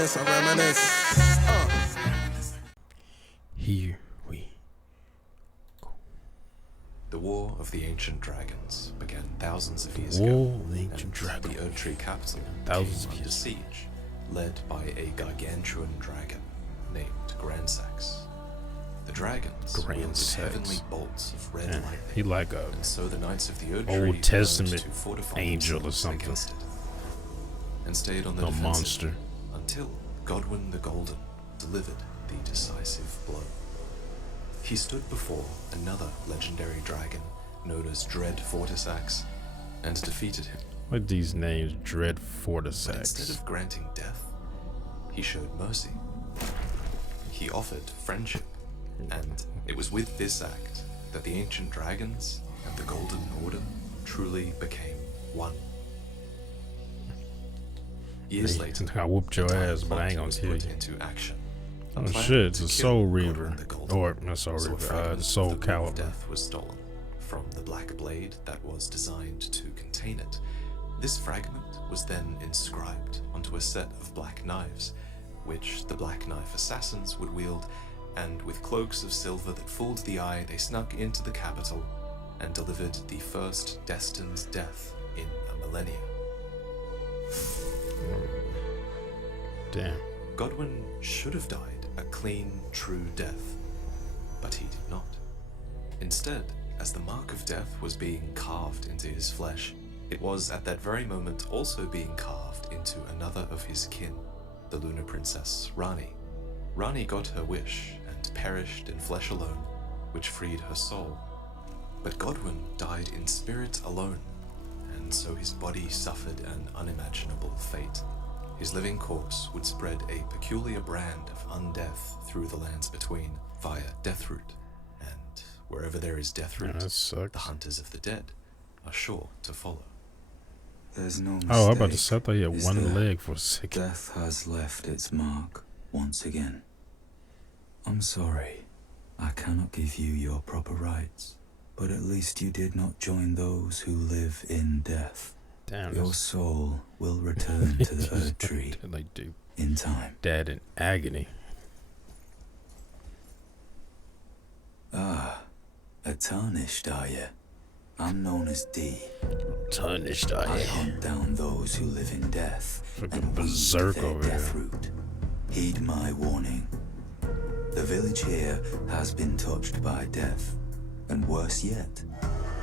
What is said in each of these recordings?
I reminisce. Here we go. The War of the Ancient Dragons began thousands of years War ago, of the Ancient Dragons. the Erdtree capital Thousands came of under years. siege, led by a gargantuan dragon named Gransax. The dragons wielded Gransax. heavenly bolts of red Yeah, lightning, he like a and so the knights of the Erdtree Old learned Testament to fortify angel or themselves something. against it, and stayed on the a defensive monster. until Godwyn the Golden delivered the decisive blow. He stood before another legendary dragon known as Dread Fortisax and defeated him. What these names? Dread But instead Fortisax. of granting death, he showed mercy. He offered friendship, and it was with this act that the ancient dragons and the Golden Order truly became one. Years later, I whooped your the ass, but I ain't Time gonna was kill put you. into action. A Oh plan shit, it's to a kill Soul Godwyn Reaver. the Golden. Or, not Soul So a Reaver, fragment the Soul of the Rune of Calibur. Death was stolen from the black blade that was designed to contain it. This fragment was then inscribed onto a set of black knives, which the black knife assassins would wield, and with cloaks of silver that fooled the eye, they snuck into the capital and delivered the first destined death in a millennia. Damn. Godwyn should have died a clean, true death, but he did not. Instead, as the mark of death was being carved into his flesh, it was at that very moment also being carved into another of his kin, the Lunar Princess Rani. Rani got her wish and perished in flesh alone, which freed her soul. But Godwyn died in spirit alone, and so his body suffered an unimaginable fate. His living corpse would spread a peculiar brand of undeath through the lands between via Deathroot, and wherever there is Yeah, Deathroot, that sucks. the hunters of the dead are sure to follow. There's no mistake. Oh, I'm about to say I thought he had is one there? leg for a second. Death has left its mark once again. I'm sorry. I cannot give you your proper rights, but at least you did not join those who live in death. Damn, Your that's soul will return to the Erdtree like, dude, in time. dad in agony. Ah, a tarnished are you? I'm known as D. Tarnished I eye. hunt down those who live in death Fucking and weed berserk their over death here. root. Heed my warning. The village here has been touched by death, and worse yet,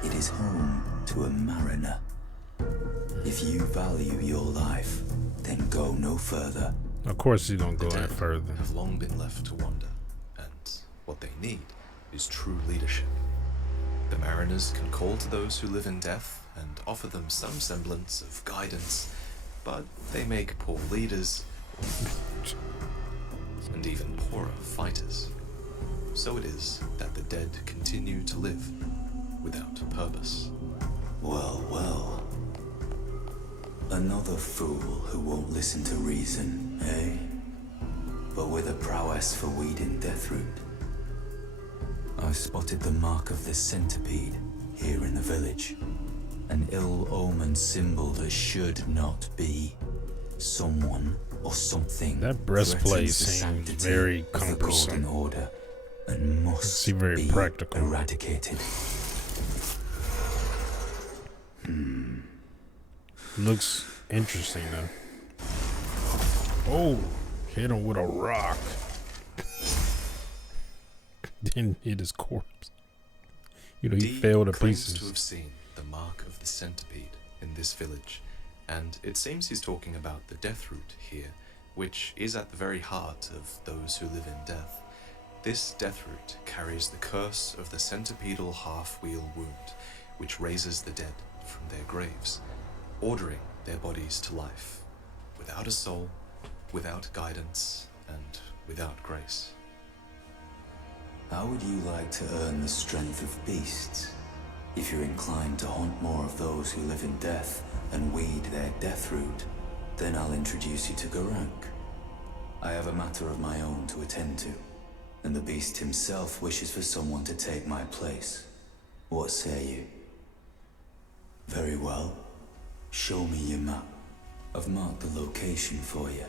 it is home to a mariner. If you value your life, then go no further. Of course he's gonna The go any dead further. have long been left to wander, and what they need is true leadership. The mariners can call to those who live in death and offer them some semblance of guidance, but they make poor leaders and even poorer fighters. So it is that the dead continue to live without purpose. Well, well. Another fool who won't listen to reason, eh? But with a prowess for weeding Deathroot. I've spotted the mark of the centipede here in the village. An ill-omened symbol that should not be. Someone or something That breastplate threatens the seems sanctity very of the cumbersome. Golden Order and must Seems very be practical. eradicated. Looks interesting though. Oh, hit him with a rock. Didn't hit his corpse. You know, he Dee fell to claims pieces. to have seen the mark of the centipede in this village, and it seems he's talking about the Deathroot here, which is at the very heart of those who live in death. This Deathroot carries the curse of the centipedal half-wheel wound, which raises the dead from their graves, ordering their bodies to life, without a soul, without guidance, and without grace. How would you like to earn the strength of beasts? If you're inclined to haunt more of those who live in death and weed their death root, then I'll introduce you to Garank. I have a matter of my own to attend to, and the beast himself wishes for someone to take my place. What say you? Very well. Show me your map. I've marked the location for you.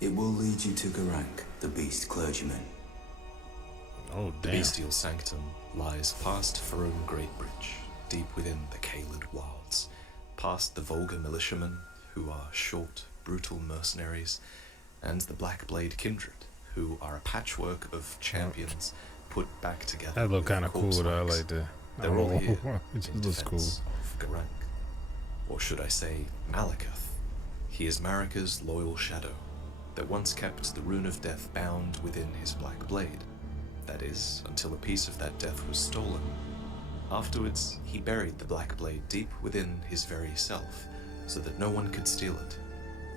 It will lead you to Garak, the beast clergyman. Oh, The damn. bestial sanctum lies past Farum Greatbridge, deep within the Caelid wilds, past the vulgar militiamen, who are short, brutal mercenaries, and the Blackblade kindred, who are a patchwork of champions put back together. That look with kind of cool, corpse though. I marks. like that. They're all here It just in looks cool. defense of Garak. Or should I say, Malakath. He is Marika's loyal shadow, that once kept the Rune of Death bound within his black blade. That is, until a piece of that death was stolen. Afterwards, he buried the black blade deep within his very self, so that no one could steal it,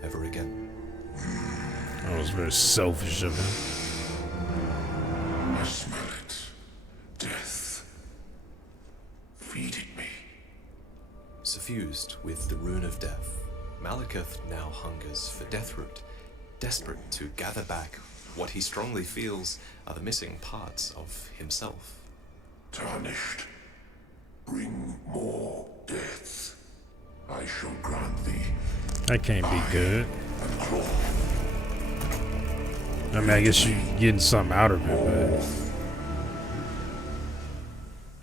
ever again. That was very selfish of him. I smell it. Death. Feed it me. Suffused with the Rune of Death, Malakath now hungers for Deathroot, desperate to gather back what he strongly feels are the missing parts of himself. Tarnished. Bring more death. I shall grant thee That can't be good. and claw. I mean, I guess you're getting something out of it,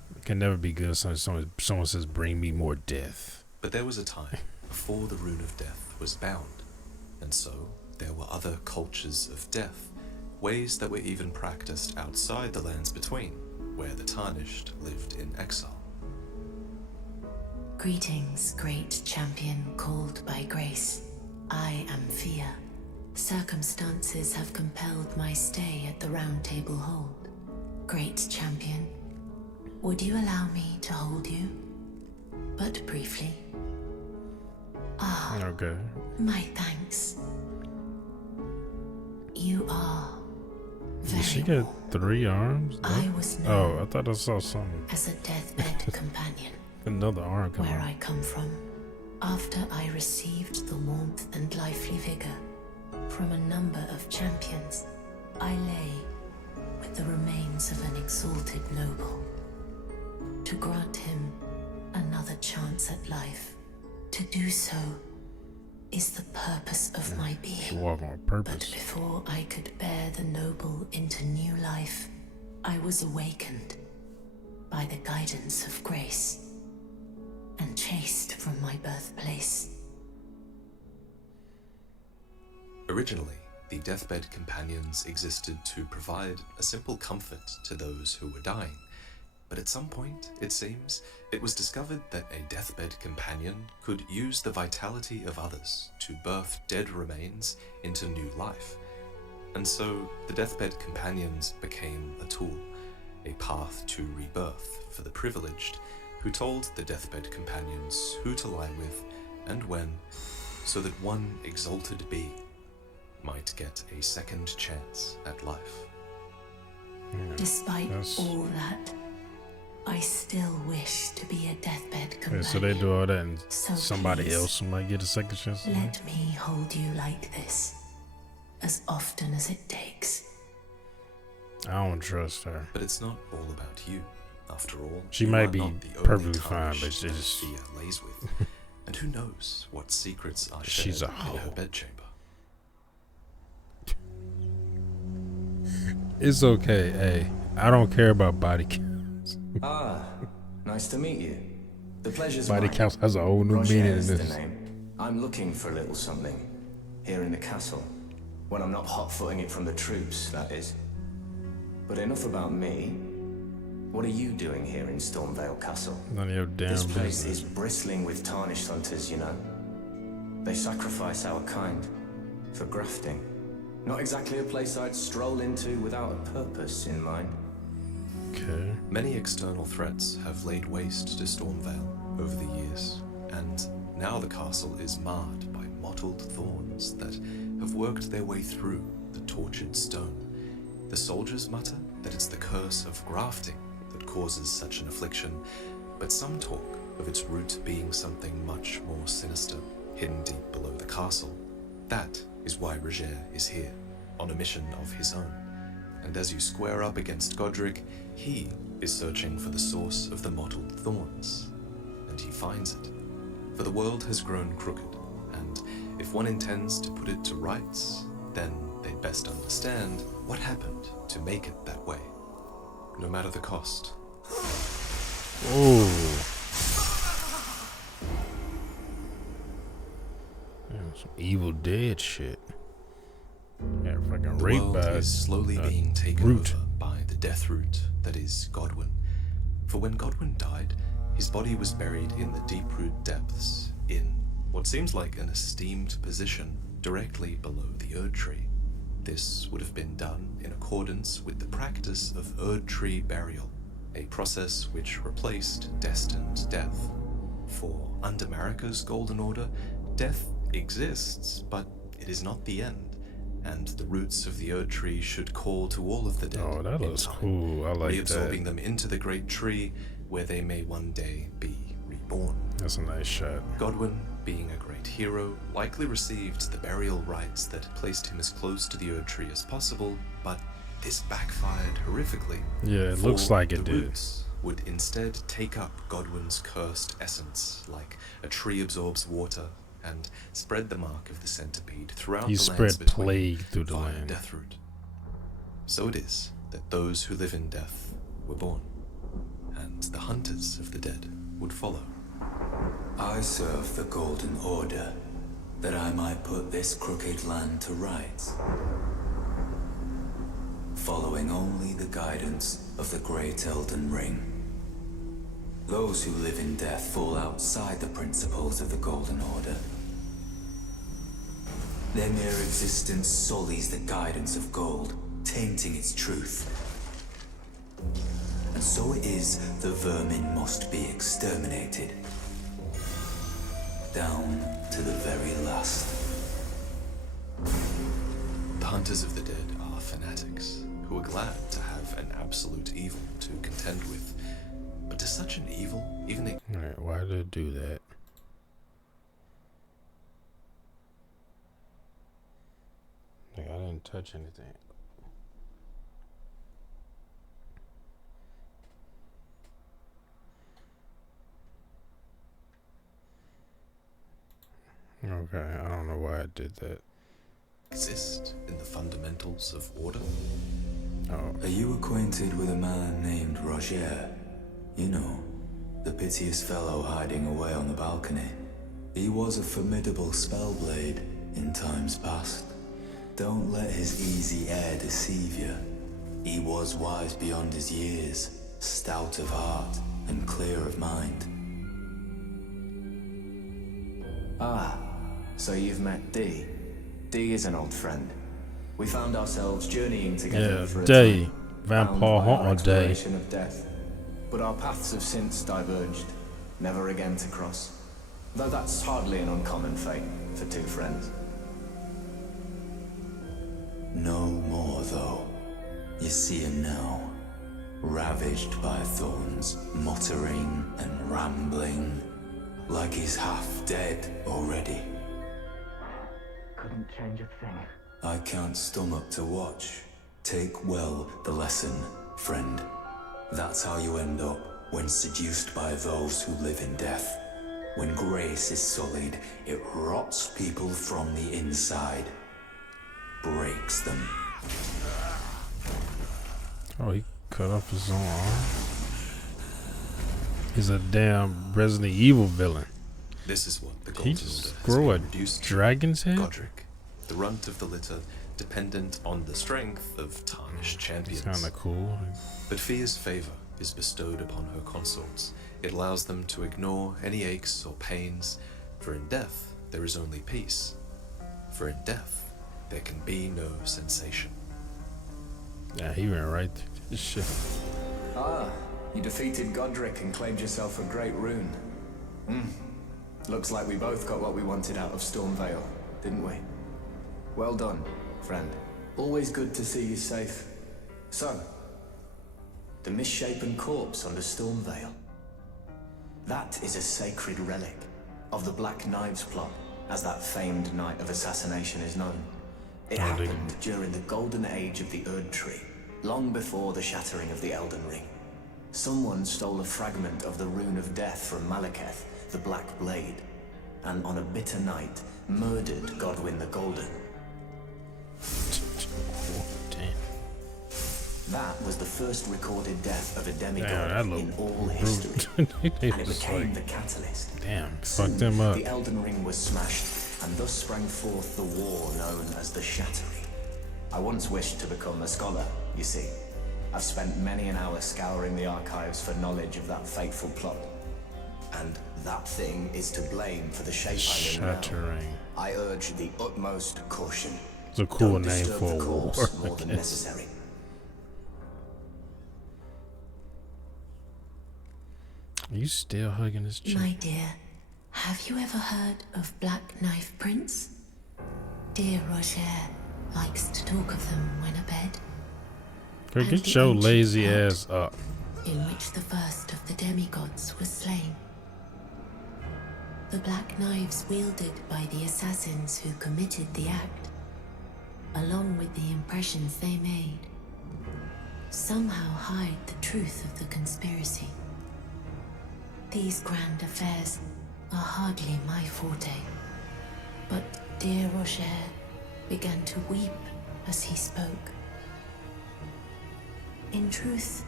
but it can never be good. Someone says, "Bring me more death." But there was a time before the Rune of Death was bound, and so there were other cultures of death, ways that were even practiced outside the lands between, where the Tarnished lived in exile. Greetings, great champion called by grace. I am Fia. Circumstances have compelled my stay at the Round Table Hold. Great champion, would you allow me to hold you? But briefly. Ah, Okay. my thanks. You are Did she very get warm. 3 arms? I was Oh, known I thought I saw something. as a deathbed companion. Another arm coming. Where I come from, after I received the warmth and lively vigor from a number of champions, I lay with the remains of an exalted noble. To grant him another chance at life, to do so is the purpose of my She being. walk on But purpose. before I could bear the noble into new life, I was awakened by the guidance of grace and chased from my birthplace. Originally, the deathbed companions existed to provide a simple comfort to those who were dying. But at some point, it seems, it was discovered that a deathbed companion could use the vitality of others to birth dead remains into new life. And so, the deathbed companions became a tool, a path to rebirth for the privileged, who told the deathbed companions who to lie with and when, so that one exalted being might get a second chance at life. Despite That's- all that, I still wish to be a deathbed Yeah, companion. so they do all that and So somebody please, else might get a second chance. at life? Let me hold you like this, as often as it takes. I don't trust her. But it's not all about you. After all, She you might are be not the only perfectly fine, tarnished but she that just- Fia lays with. And who knows what secrets are shared She's a in her hoe. bedchamber. It's okay. Hey, I don't care about body counts. Ah, nice to meet you. The pleasure's Body mine. counts has a whole new Roger meaning in is the this. name. I'm looking for a little something here in the castle. When I'm not hot-footing it from the troops, that is. But enough about me. What are you doing here in Stormvale Castle? None of your damn This place business. is bristling with tarnished hunters, you know. They sacrifice our kind for grafting. Not exactly a place I'd stroll into without a purpose in mind. Okay. Many external threats have laid waste to Stormvale over the years, and now the castle is marred by mottled thorns that have worked their way through the tortured stone. The soldiers mutter that it's the curse of grafting that causes such an affliction, but some talk of its root being something much more sinister, hidden deep below the castle. That is why Roger is here, on a mission of his own. And as you square up against Godric, he is searching for the source of the mottled thorns. And he finds it. For the world has grown crooked, and if one intends to put it to rights, then they'd best understand what happened to make it that way, no matter the cost. Oh. Damn, some Evil Dead shit. Yeah, fucking The raped world by is slowly being taken root. over by the death root that is Godwyn. For when Godwyn died, his body was buried in the deep root depths, in what seems like an esteemed position directly below the Erd Tree. This would have been done in accordance with the practice of Erd Tree burial, a process which replaced destined death. For under Marika's Golden Order, death exists, but it is not the end, and the roots of the Erd Tree should call to all of the dead. Oh, that in looks time, cool. I like reabsorbing that. them into the great tree, where they may one day be reborn. That's a nice shot. Godwyn, being a great hero, likely received the burial rites that placed him as close to the Erd Tree as possible, but this backfired horrifically. Yeah, it For looks like it the did. roots would instead take up Godwyn's cursed essence, like a tree absorbs water, and spread the mark of the centipede throughout He the spread lands between plague through the via land. Deathroot. So it is that those who live in death were born, and the hunters of the dead would follow. I serve the Golden Order, that I might put this crooked land to rights, following only the guidance of the great Elden Ring. Those who live in death fall outside the principles of the Golden Order. Their mere existence sullies the guidance of gold, tainting its truth. And so it is the vermin must be exterminated. Down to the very last. The hunters of the dead are fanatics who are glad to have an absolute evil to contend with. But to such an evil, even the Alright, why did it do that? Like, I didn't touch anything. Okay, I don't know why I did that. exist in the fundamentals of order. Oh, Are you acquainted with a man named Roger? You know, the piteous fellow hiding away on the balcony. He was a formidable spellblade in times past. Don't let his easy air deceive you. He was wise beyond his years, stout of heart and clear of mind. Ah, so you've met Dee. Dee is an old friend. We found ourselves journeying together yeah, for a day. time, Vampire bound by our Hunter Day. exploration of death. But our paths have since diverged, never again to cross. Though that's hardly an uncommon fate for two friends. No more, though. You see him now, ravaged by thorns, muttering and rambling, like he's half dead already. Couldn't change a thing. I can't stomach to watch. Take well the lesson, friend. That's how you end up when seduced by those who live in death. When grace is sullied, it rots people from the inside. Breaks them. Oh, he cut off his own arm. He's a damn Resident Evil villain. This is what the He Golden just Order has grow a been reduced to. dragon's head? Godric, the runt of the litter, dependent on the strength of tarnished champions. It's kind of cool. But Fia's favor is bestowed upon her consorts. It allows them to ignore any aches or pains, for in death there is only peace. For in death there can be no sensation. Yeah, he went right through this shit. Ah, you defeated Godric and claimed yourself a great rune. Looks like we both got what we wanted out of Stormvale, didn't we? Well done, friend. Always good to see you safe. So, the misshapen corpse under Stormvale. That is a sacred relic of the Black Knives plot, as that famed night of assassination is known. It happened during the golden age of the Erd Tree, long before the shattering of the Elden Ring. Someone stole a fragment of the Rune of Death from Malekith, the Black Blade, and on a bitter night, murdered Godwyn the Golden. That was the first recorded death of a Damn, demigod that look in all history. They And it was became like, the catalyst. damn, Soon, fucked them up. the Elden Ring was smashed, and thus sprang forth the war known as the Shattering. I once wished to become a scholar, you see. I've spent many an hour scouring the archives for knowledge of that fateful plot. And that thing is to blame for the shape I'm in now. Shattering. I urge the utmost caution. It's a cool Don't name disturb for the a war, corpse I more than guess. necessary. Are you still hugging this chick? My dear, have you ever heard of Black Knife Prince? Dear Roger likes to talk of them when abed. Girl, And get the your ancient lazy plot ass up. in which the first of the demigods was slain. The black knives wielded by the assassins who committed the act, along with the impressions they made, somehow hide the truth of the conspiracy. These grand affairs are hardly my forte, but dear Roger began to weep as he spoke. In truth,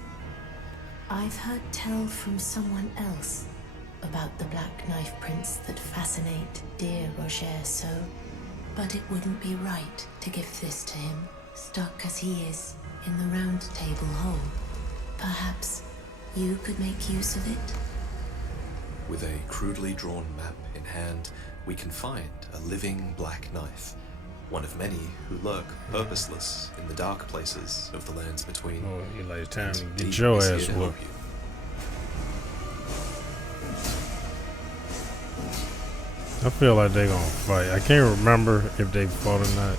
I've heard tell from someone else about the Black Knife Prince that fascinate dear Roger so, but it wouldn't be right to give this to him, stuck as he is in the Round Table hole. Perhaps you could make use of it? With a crudely drawn map in hand, we can find a living black knife, one of many who lurk purposeless in the dark places of the lands between. Oh, Eli, it's time to Indeed, get your is here ass to help whooped. you. I feel like they gonna fight. I can't remember if they fought or not.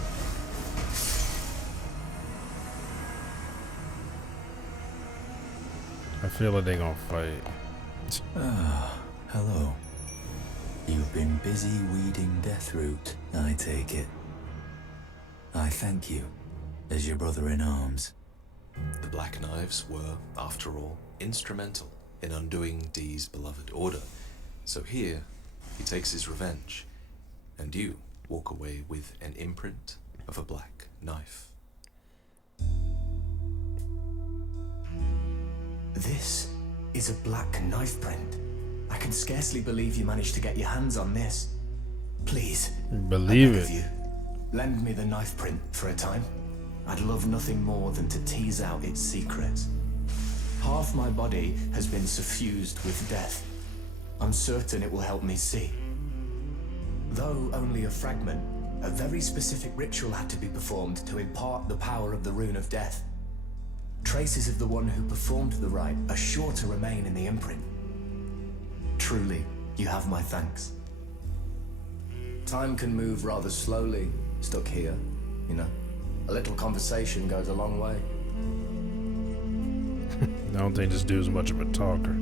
I feel like they gonna fight. Ah, hello. You've been busy weeding Deathroot, I take it. I thank you, as your brother in arms. The Black Knives were, after all, instrumental in undoing Dee's beloved order. So here, he takes his revenge, and you walk away with an imprint of a black knife. This is a black knife print. I can scarcely believe you managed to get your hands on this. Please, Believe I beg of it. you, lend me the knife print for a time. I'd love nothing more than to tease out its secrets. Half my body has been suffused with death. I'm certain it will help me see. Though only a fragment, a very specific ritual had to be performed to impart the power of the Rune of Death. Traces of the one who performed the rite are sure to remain in the imprint. Truly, you have my thanks. Time can move rather slowly, stuck here, you know. A little conversation goes a long way. I don't think this dude's much of a talker.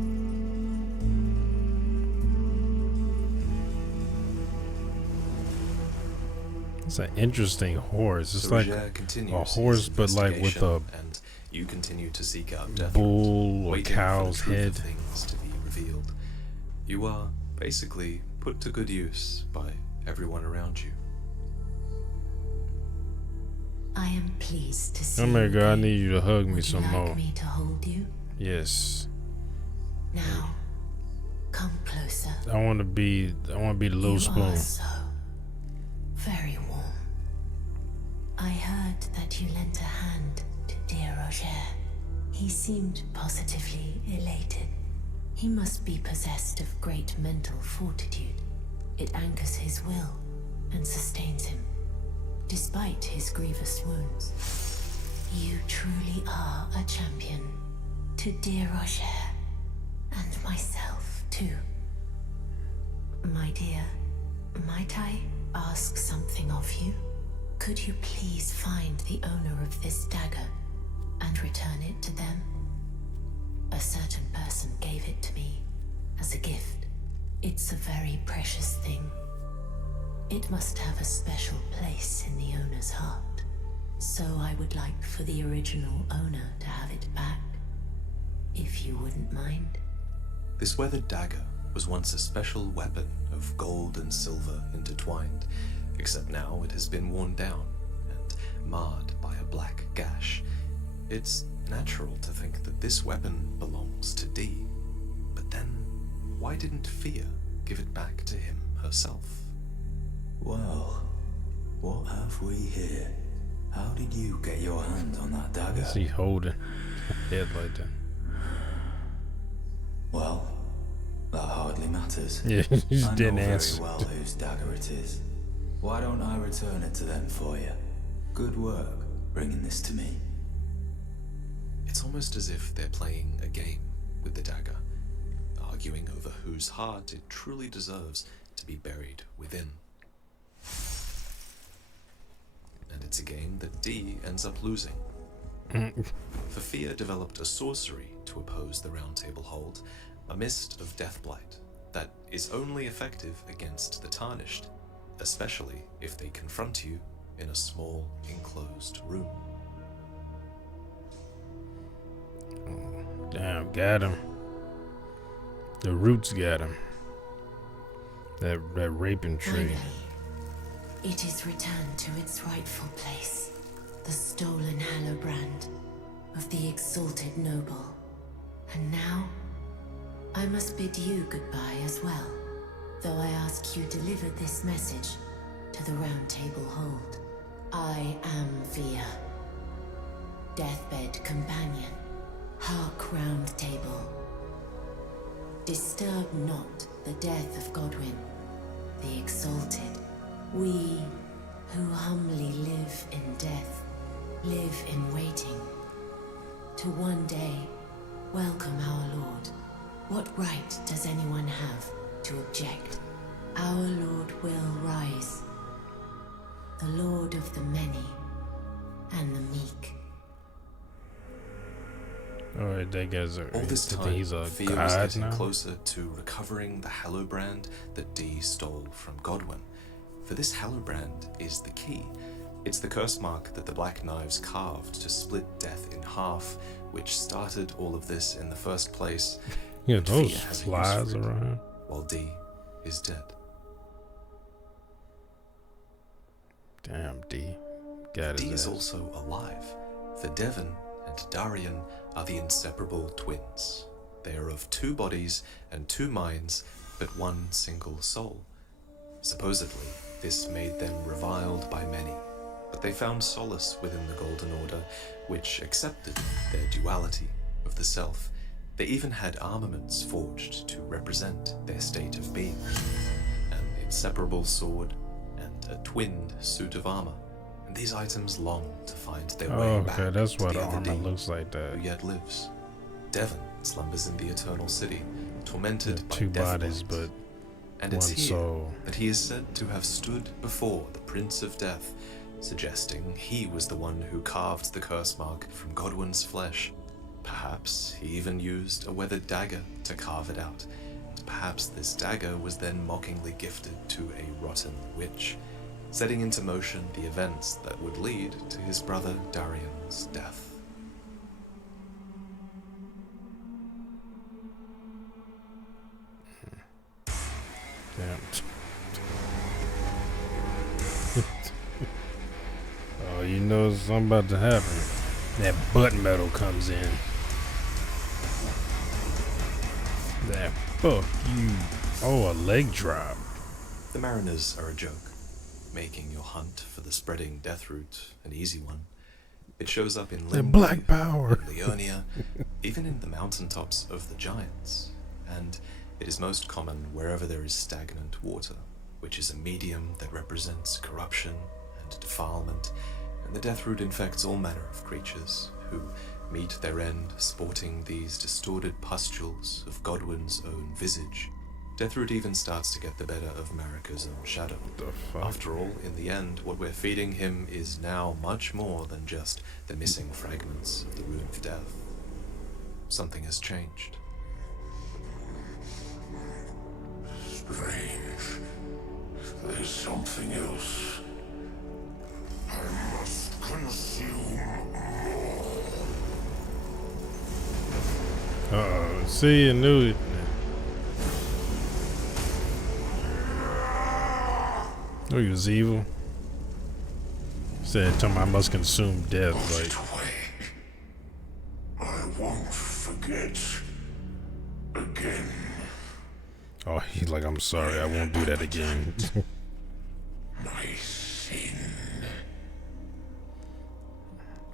It's an interesting horse. It's So like Roger continues a his horse, but like with a investigation, and you continue to seek out Deathroot, bull or waiting cow's for the truth head. of things to be revealed. You are basically put to good use by everyone around you. I am pleased to see Oh my you god, I again. need you to hug me Would some you like more. me to hold you? Yes. Now, come closer. I wanna be the little You spoon. are so very warm. I heard that you lent a hand to dear Roger. He seemed positively elated. He must be possessed of great mental fortitude. It anchors his will and sustains him, despite his grievous wounds. You truly are a champion to dear Roger, and myself too. My dear, might I ask something of you? Could you please find the owner of this dagger and return it to them? A certain person gave it to me as a gift. It's a very precious thing. It must have a special place in the owner's heart. So I would like for the original owner to have it back, if you wouldn't mind. This weathered dagger was once a special weapon of gold and silver intertwined, except now it has been worn down and marred by a black gash. It's natural to think that this weapon belongs to Dee. But then, why didn't Fia give it back to him herself? Well, what have we here? How did you get your hand on that dagger? Is he holding head like that? Well, that hardly matters. Yeah, he I just know didn't very answer. well whose dagger it is. Why don't I return it to them for you? Good work bringing this to me. It's almost as if they're playing a game with the dagger, arguing over whose heart it truly deserves to be buried within. And it's a game that Dee ends up losing. For Fia developed a sorcery to oppose the Round Table hold, a mist of deathblight that is only effective against the tarnished, especially if they confront you in a small, enclosed room. Damn, got him. The roots got him. That raping tree. Finally, it is returned to its rightful place. The stolen Hallowbrand of the exalted noble. And now, I must bid you goodbye as well, though I ask you deliver this message to the Round Table hold. I am Fia, deathbed companion, hark Round Table. Disturb not the death of Godwyn, the exalted. We who humbly live in death, live in waiting, to one day welcome our Lord. What right does anyone have to object? Our Lord will rise, the Lord of the many and the meek. Alright, that guy's All this I think time, he's a Fia was god getting now. closer to recovering the Hallowbrand that Dee stole from Godwyn. For this Hallowbrand is the key. It's the curse mark that the Black Knives carved to split death in half, which started all of this in the first place. Yeah, And those Fia has a use flies for it, around. while Dee is dead. Damn, D. Got Dee his is ass. also alive. For Devon and Darian are the inseparable twins. They are of two bodies and two minds, but one single soul. Supposedly, this made them reviled by many, but they found solace within the Golden Order, which accepted their duality of the self. They even had armaments forged to represent their state of being, an inseparable sword and a twinned suit of armor. And these items long to find their way Oh, back okay, that's to why the the other armor Dee, looks like that. who yet lives. Devon slumbers in the Eternal City, tormented by Two death bodies, blight. but And it's one here soul. that he is said to have stood before the Prince of Death, suggesting he was the one who carved the curse mark from Godwyn's flesh. Perhaps he even used a weathered dagger to carve it out. And perhaps this dagger was then mockingly gifted to a rotten witch, setting into motion the events that would lead to his brother Darian's death. Damn. Oh, you know something about to happen. That butt metal comes in. That fuck you. Oh, a leg drop. The Mariners are a joke, making your hunt for the spreading death root an easy one. It shows up in That Limbo, black power. in Leonia, even in the mountaintops of the Giants, and it is most common wherever there is stagnant water, which is a medium that represents corruption and defilement, and the death root infects all manner of creatures who meet their end sporting these distorted pustules of Godwyn's own visage. Deathroot even starts to get the better of Marika's own shadow. The fuck? After all, in the end, what we're feeding him is now much more than just the missing fragments of the Rune of Death. Something has changed. Strange. There's something else. I must consume more. Uh-oh. See, you knew it. Oh, he was evil. Said, "Tell me I must consume death." Put Like, it away. forget again. Oh, he's like, I'm sorry, I won't do that again. My sin.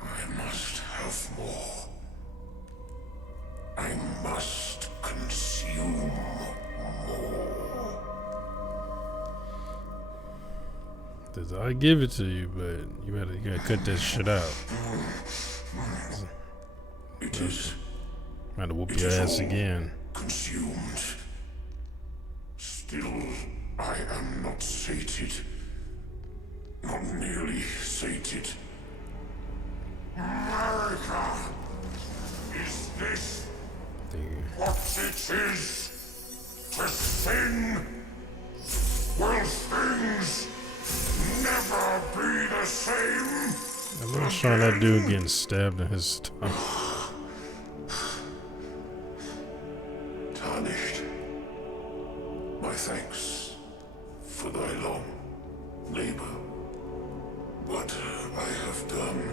I must have more. I must consume more. I give it to you, but you gotta cut that shit out. It is I'm gonna whoop It your is ass all again. consumed. Still, I am not sated. Not nearly sated. America! Is this what it is to sin? Will things never be the same? I'm not showing that dude getting stabbed in his stomach. Tarnished. My thanks for thy long labor. But I have done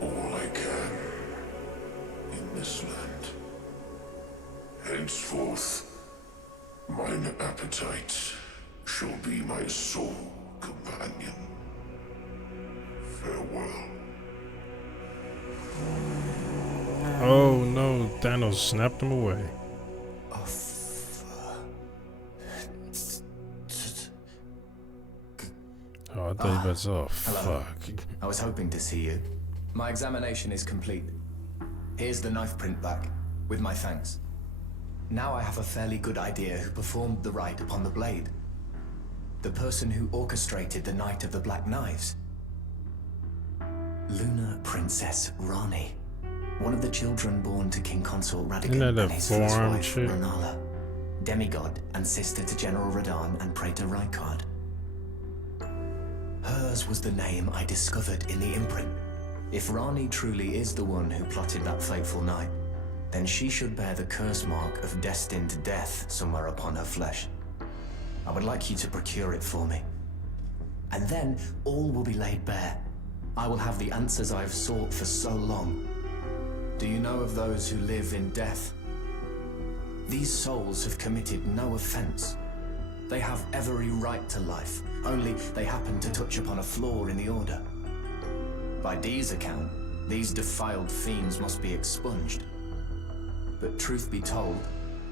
all I can in this land. Henceforth, mine appetite shall be my sole companion. Farewell. Oh no, Thanos snapped him away. Oh, I thought you about to say, oh, Hello. fuck. I was hoping to see you. My examination is complete. Here's the knife print back, with my thanks. Now I have a fairly good idea who performed the rite upon the blade. The person who orchestrated the Night of the Black Knives. Lunar Princess Rani. One of the children born to King Consort Isn't that Radigan a and his first forearm wife, chick? Renala. Demigod and sister to General Radahn and Praetor Rykard. Hers was the name I discovered in the imprint. If Rani truly is the one who plotted that fateful night, then she should bear the curse mark of destined death somewhere upon her flesh. I would like you to procure it for me. And then all will be laid bare. I will have the answers I have sought for so long. Do you know of those who live in death? These souls have committed no offense. They have every right to life, only they happen to touch upon a flaw in the order. By Dee's account, these defiled fiends must be expunged. But truth be told,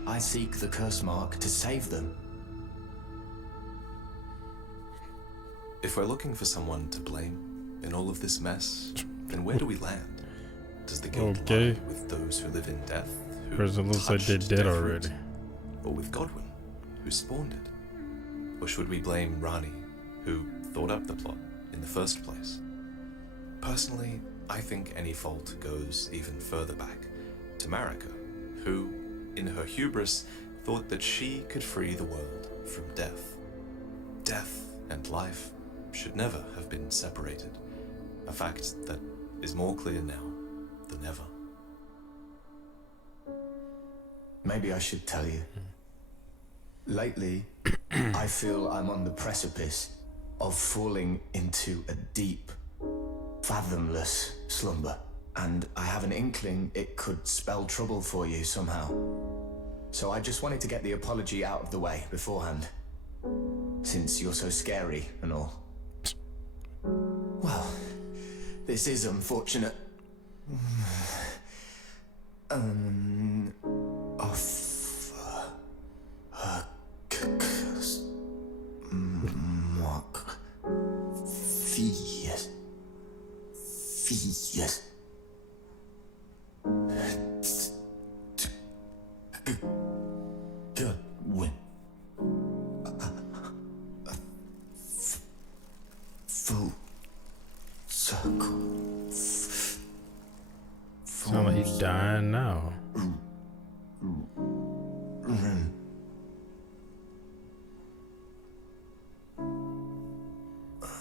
I seek the curse mark to save them. If we're looking for someone to blame in all of this mess, then where do we land? Does the guilt Okay. lie with those who live in death, who Person looks like they're touched dead death already. root, or with Godwin, who spawned it? Or should we blame Rani, who thought up the plot in the first place? Personally, I think any fault goes even further back, to Marika, who, in her hubris, thought that she could free the world from death. Death and life should never have been separated, a fact that is more clear now than ever. Maybe I should tell you. Lately, I feel I'm on the precipice of falling into a deep, fathomless slumber. And I have an inkling it could spell trouble for you somehow. So I just wanted to get the apology out of the way beforehand. Since you're so scary and all. Well, this is unfortunate. Yes. Good win. Full circle. Sound like he's dying now.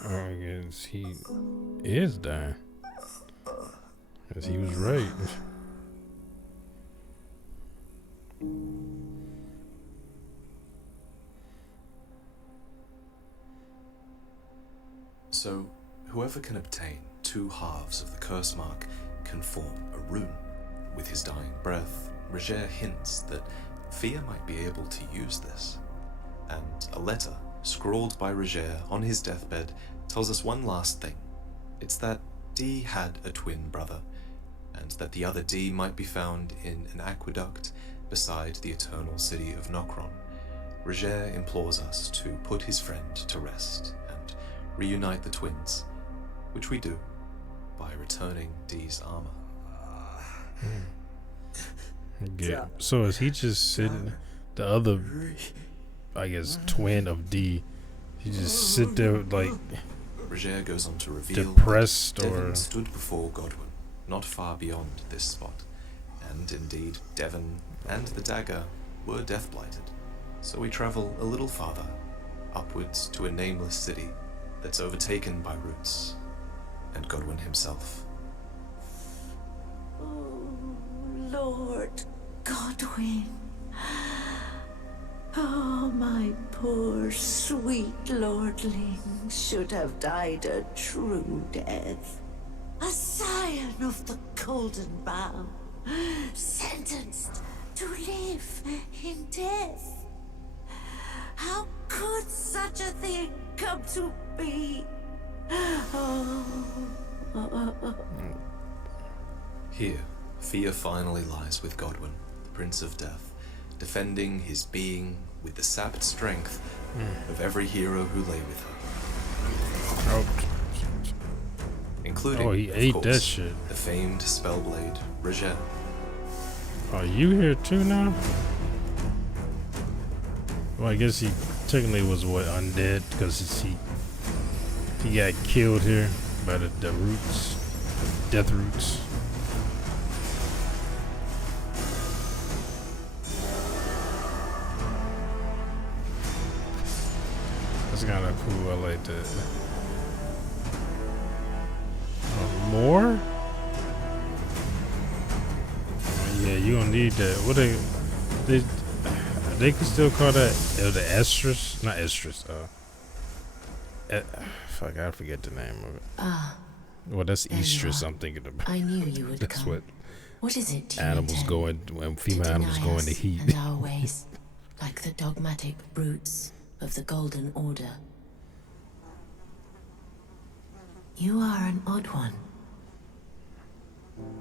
I guess he is dying. Because he was right. So, whoever can obtain two halves of the curse mark can form a rune, with his dying breath, Roger hints that Fia might be able to use this. And a letter, scrawled by Roger on his deathbed, tells us one last thing. It's that Dee had a twin brother, and that the other Dee might be found in an aqueduct beside the eternal city of Nokron. Roger implores us to put his friend to rest and reunite the twins, which we do by returning Dee's armor. Yeah. So is he just sitting, the other, I guess, twin of D, he just sit there like Roger goes on to reveal depressed that Devon or stood before Godwin, not far beyond this spot, and indeed Devon and the dagger were death-blighted. So we travel a little farther, upwards to a nameless city that's overtaken by roots, and Godwin himself. Oh, Lord Godwin. Oh, my poor sweet lordling should have died a true death. A scion of the Golden Bough, sentenced to live in death. How could such a thing come to be? Here, Fia finally lies with Godwin, the Prince of Death, defending his being with the sapped strength of every hero who lay with her. oh, Including, he of ate course, that shit. the famed spellblade, Roger. Are you here too now? Well, I guess he technically was what, undead, because he got killed here by the roots, death roots. That's kind of cool. I like that. More? Oh, yeah, you gonna need that. What they could still call that the estrus, not estrus. Fuck, I forget the name of it. Ah, Well, that's there you estrus. are. I'm thinking about. I knew you would That's come. what What is it you animals intend? go in when To female animals deny go us into heat. and our ways, like the dogmatic brutes of the Golden Order. You are an odd one.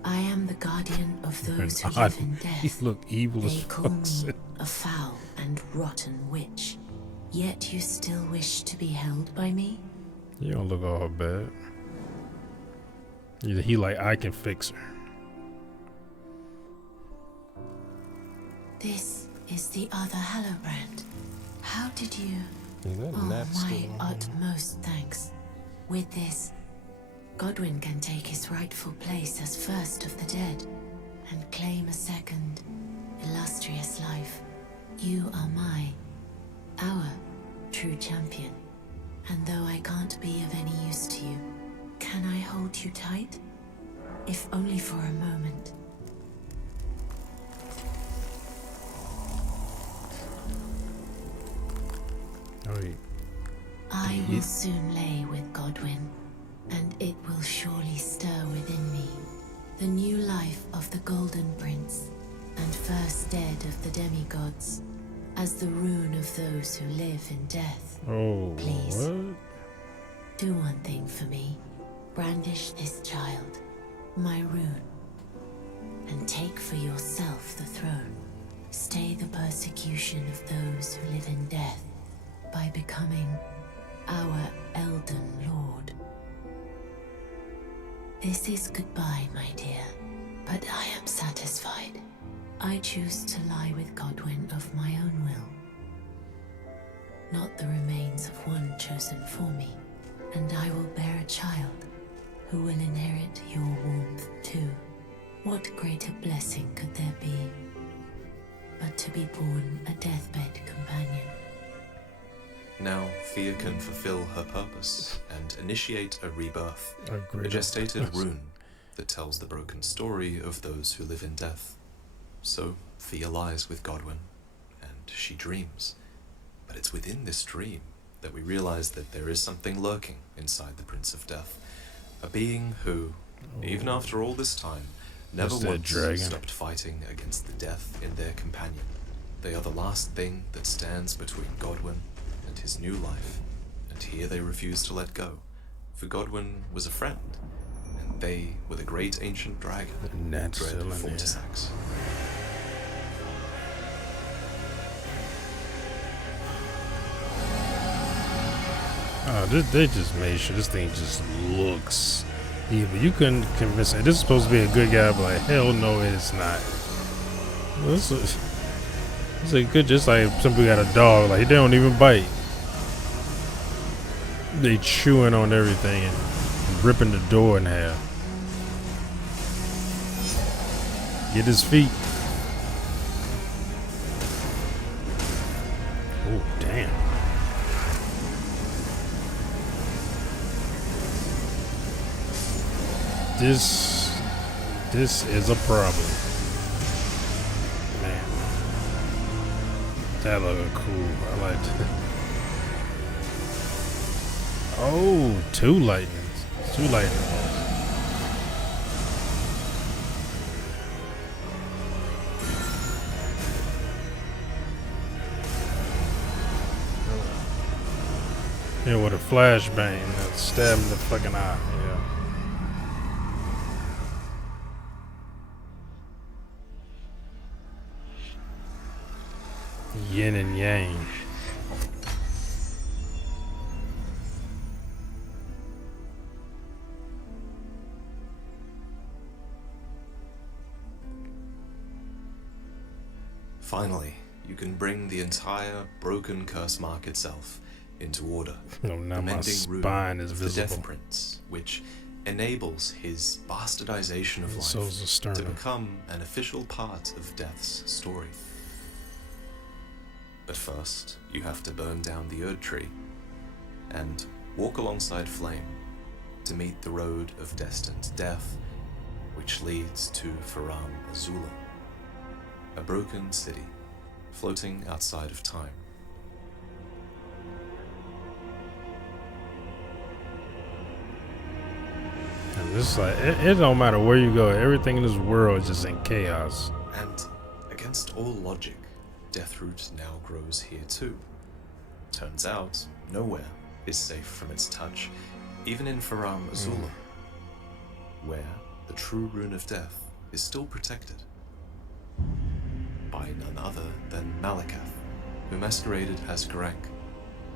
I am the guardian of those who live in He death. look evil as They call fuck. me a foul and rotten witch. Yet you still wish to be held by me? You don't look all bad. He like, I can fix her. This is the other Hallowbrand. How did you... Is that Oh, gnat my still on? utmost thanks. With this, Godwin can take his rightful place as first of the dead and claim a second, illustrious life. You are our true champion. And though I can't be of any use to you, can I hold you tight? If only for a moment. Oh, he- I will soon lay with Godwin, and it will surely stir within me the new life of the Golden Prince and first dead of the demigods, as the rune of those who live in death. oh, Please. what? Do one thing for me. Brandish this child, my rune, and take for yourself the throne. Stay the persecution of those who live in death by becoming our Elden Lord. This is goodbye, my dear, but I am satisfied. I choose to lie with Godwin of my own will, not the remains of one chosen for me, and I will bear a child who will inherit your warmth too. What greater blessing could there be but to be born a deathbed companion? Now, Fia can fulfill her purpose and initiate a rebirth, A a great gestated rune that tells the broken story of those who live in death. So, Fia lies with Godwin, and she dreams. But it's within this dream that we realize that there is something lurking inside the Prince of Death. A being who, even after all this time, Never That's that once dragon. stopped fighting against the death in their companion. They are the last thing that stands between Godwyn and his new life, and here they refuse to let go. For Godwyn was a friend, and they were the great ancient dragon And that's dread still in there. Fortisax. Oh, they just made sure this thing just looks evil. You couldn't convince me. This is supposed to be a good guy, but like, hell no, it's not. It's a good, just like some people got a dog, like they don't even bite. They chewing on everything and ripping the door in half. Get his feet. Oh, damn. This is a problem. Man. That look cool. I like that. Oh, two lightnings. Two lightning bolts. Yeah, with a flashbang that stabbed in the fucking eye. Yeah. Yin and yang. Finally, you can bring the entire broken curse mark itself into order. No, now The my mending rune spine is of the Death visible. Prince, which enables his bastardization of So is the life to sternum. become an official part of Death's story. But first, you have to burn down the Erd Tree and walk alongside Flame to meet the road of destined death, which leads to Faram Azula, a broken city floating outside of time. And this is like, it don't matter where you go, everything in this world is just in chaos. And against all logic, Deathroot now grows here too. Turns out, nowhere is safe from its touch, even in Faram Azula, where the true rune of death is still protected by none other than Malakath, who masqueraded as Garank,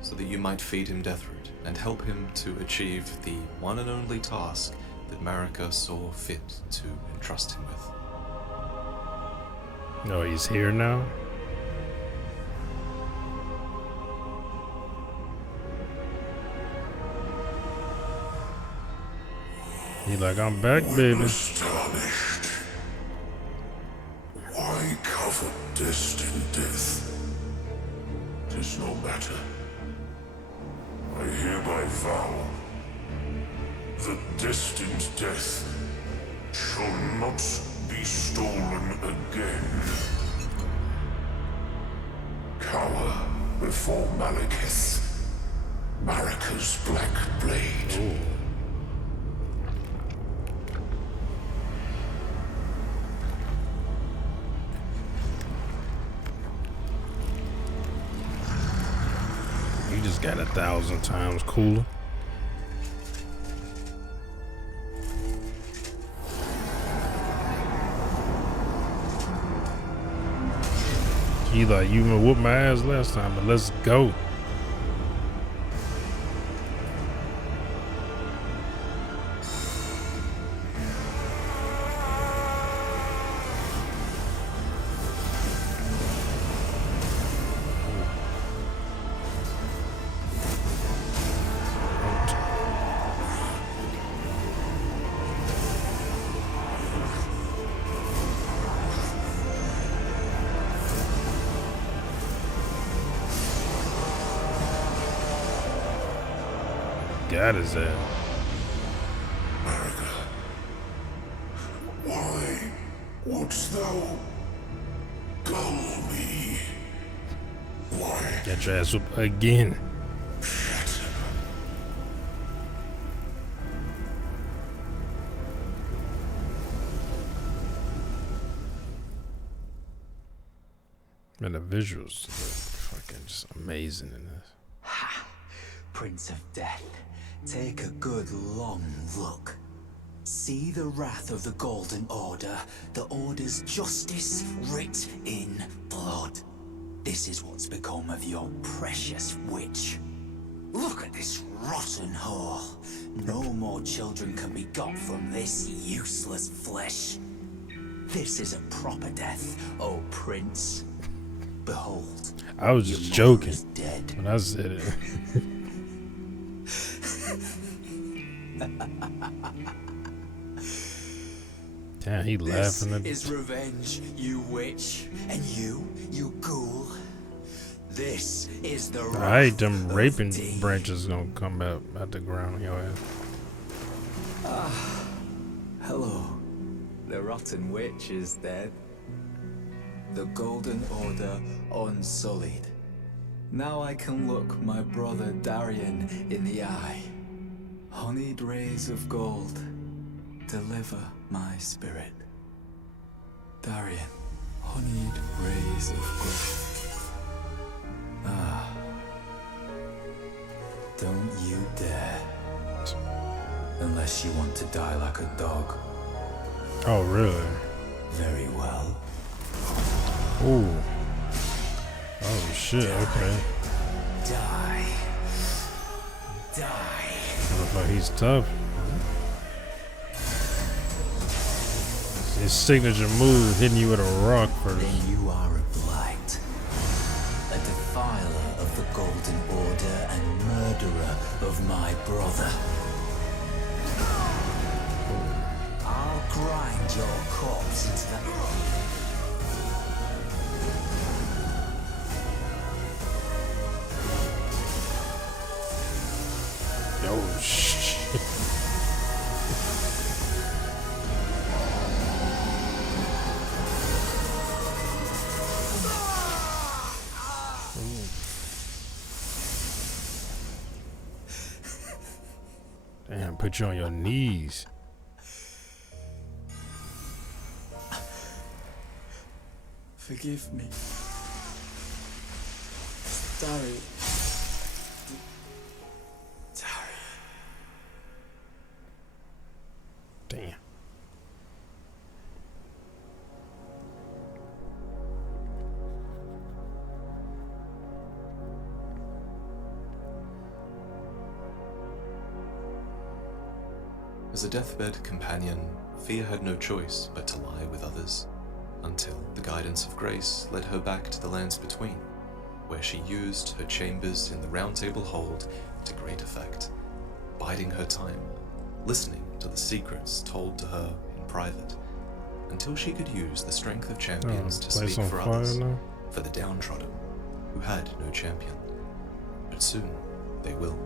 so that you might feed him Deathroot and help him to achieve the one and only task that Marika saw fit to entrust him with. Oh, he's here now? He like, I'm back, baby. Astonished. Why cover destined death? 'Tis no matter. I hereby vow that destined death shall not be stolen again. Cower before Malekith, Marika's black blade. Ooh. You just got 1,000 times cooler. He like, you even whooped my ass last time, but let's go. Got his ass. Marika, why wouldst thou gull me? Why? Got your ass whooped again. Shut up. And the visuals look fucking just amazing in this. Ha! Prince of Death, take a good long look. See the wrath of the Golden Order, the Order's justice writ in blood. This is what's become of your precious witch. Look at this rotten whore. No more children can be got from this useless flesh. This is a proper death, O Prince. Behold, I was just your joking mother is dead. when I said it. Damn, he laughing at This is revenge, you witch, and you ghoul. This is the wrath I hate them of raping Dean. branches gonna come out the ground, yo ass. Hello. The rotten witch is dead. The Golden Order unsullied. Now I can look my brother Darian in the eye. Honeyed rays of gold, deliver my spirit. Darian, honeyed rays of gold. Ah. Don't you dare. Unless you want to die like a dog. Oh, really? Very well. Ooh. Oh, shit, okay. Die. Die. Looks like he's tough. His signature move, hitting you with a rock first. Then you are a blight. A defiler of the Golden Order and murderer of my brother. I'll grind your corpse into that. Oh, shit. Damn, put you on your knees. Forgive me. Sorry. Damn. As a deathbed companion, Fia had no choice but to lie with others, until the guidance of grace led her back to the lands between, where she used her chambers in the Round Table Hold to great effect, biding her time, listening to the secrets told to her in private, until she could use the strength of champions to place speak on for fire others, now? for the downtrodden, who had no champion. But soon they will.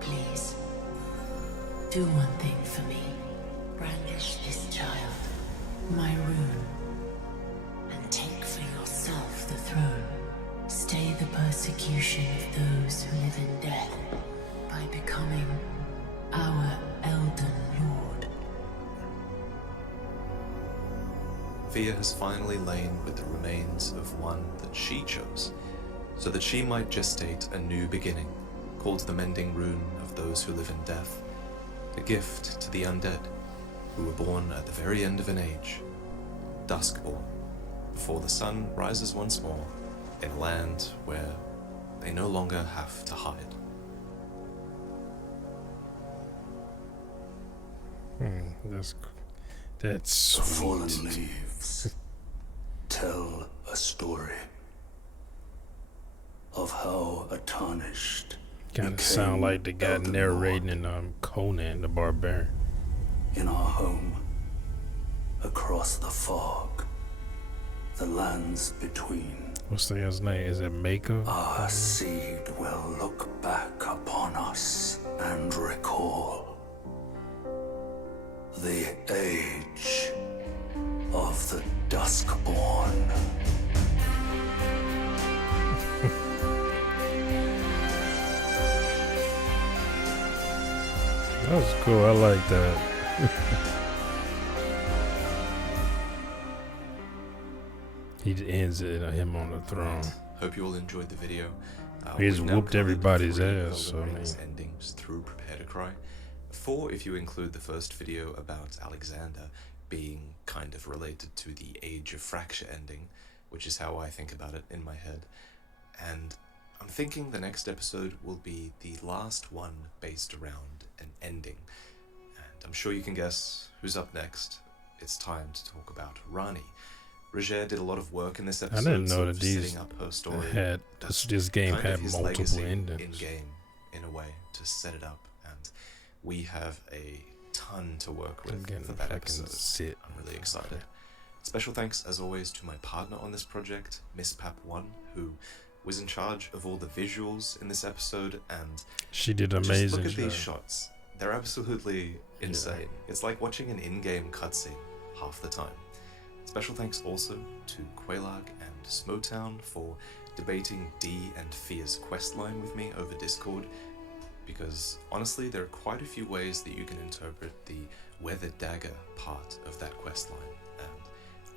Please, do one thing for me. Brandish this child, my rune, and take for yourself the throne. Stay the persecution of those who live in death by becoming our Elden Lord. Fia has finally lain with the remains of one that she chose, so that she might gestate a new beginning, called the Mending Rune of those who live in death, a gift to the undead, who were born at the very end of an age, Duskborn, before the sun rises once more, in a land where they no longer have to hide. That's The fallen sweet. leaves tell a story of how a tarnished Kind of sound like the guy Elden narrating Lord in Conan the Barbarian. in our home, across the fog, the lands between. What's the guy's name? Is it Mako? Our seed will look back upon us and recall the age of the Duskborn. That was cool. I like that. He ends it him on the throne. Hope you all enjoyed the video. He just We've now whooped covered everybody's 3 ass, Elden so, I Ring's mean. endings through Prepare to Cry. 4 if you include the first video about Alexander being kind of related to the Age of Fracture ending, which is how I think about it in my head. And I'm thinking the next episode will be the last one based around an ending. And I'm sure you can guess who's up next. It's time to talk about Rani. Roger did a lot of work in this episode. I didn't know that these setting up her story. This game Kind of had his multiple legacy endings. in-game, in a way, to set it up. And we have a ton to work with for that episode. I'm really excited. Special thanks, as always, to my partner on this project, Miss Pap1, who was in charge of all the visuals in this episode, and She did just amazing. look at these shots. They're absolutely insane. It's like watching an in-game cutscene half the time. Special thanks also to Quelaag and Smotown for debating Dee and Fia's questline with me over Discord, because honestly there are quite a few ways that you can interpret the Weathered Dagger part of that questline, and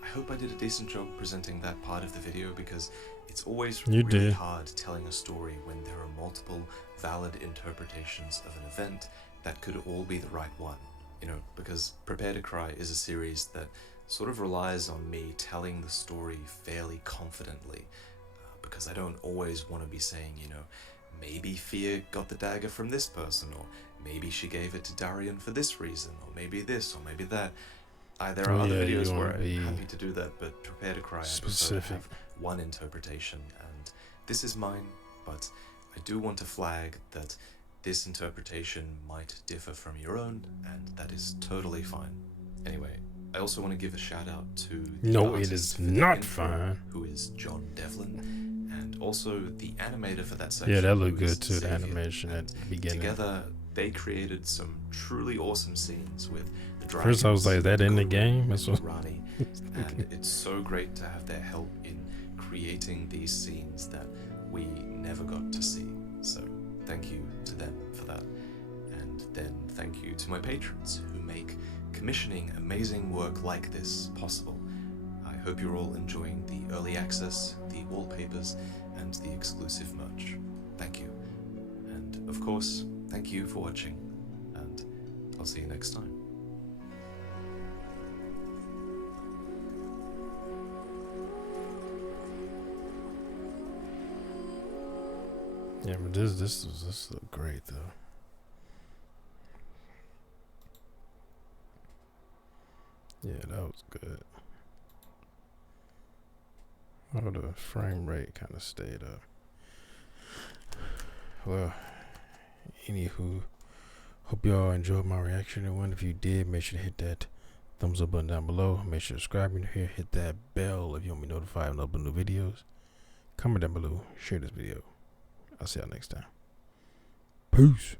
I hope I did a decent job presenting that part of the video, because it's always really hard telling a story when there are multiple valid interpretations of an event that could all be the right one, you know, because Prepare to Cry is a series that sort of relies on me telling the story fairly confidently, because I don't always want to be saying, you know, maybe Fia got the dagger from this person, or maybe she gave it to Darian for this reason, or maybe this, or maybe that. There are other videos where I'm happy to do that, but Prepare to Cry, I prefer to have one interpretation, and this is mine, but I do want to flag that this interpretation might differ from your own, and that is totally fine. Anyway, I also want to give a shout out to the it is not fine. Who is John Devlin, and also the animator for that section. Yeah, that looked who is good too, the Xavier. animation at the beginning. Together, they created some truly awesome scenes with the dragons. First I was like, is that in the game? That's what Rani, and it's so great to have their help in creating these scenes that we never got to see. So thank you to them for that. And then thank you to my patrons who make commissioning amazing work like this possible. I hope you're all enjoying the early access, the wallpapers, and the exclusive merch. Thank you. And of course, thank you for watching, and I'll see you next time. Yeah, but this look great though. Yeah, that was good. Oh, the frame rate kind of stayed up. Well, anywho, hope y'all enjoyed my reaction. And if you did, make sure to hit that thumbs up button down below. Make sure to subscribe here. Hit that bell if you want to be notified when I upload new videos. Comment down below. Share this video. I'll see y'all next time. Peace.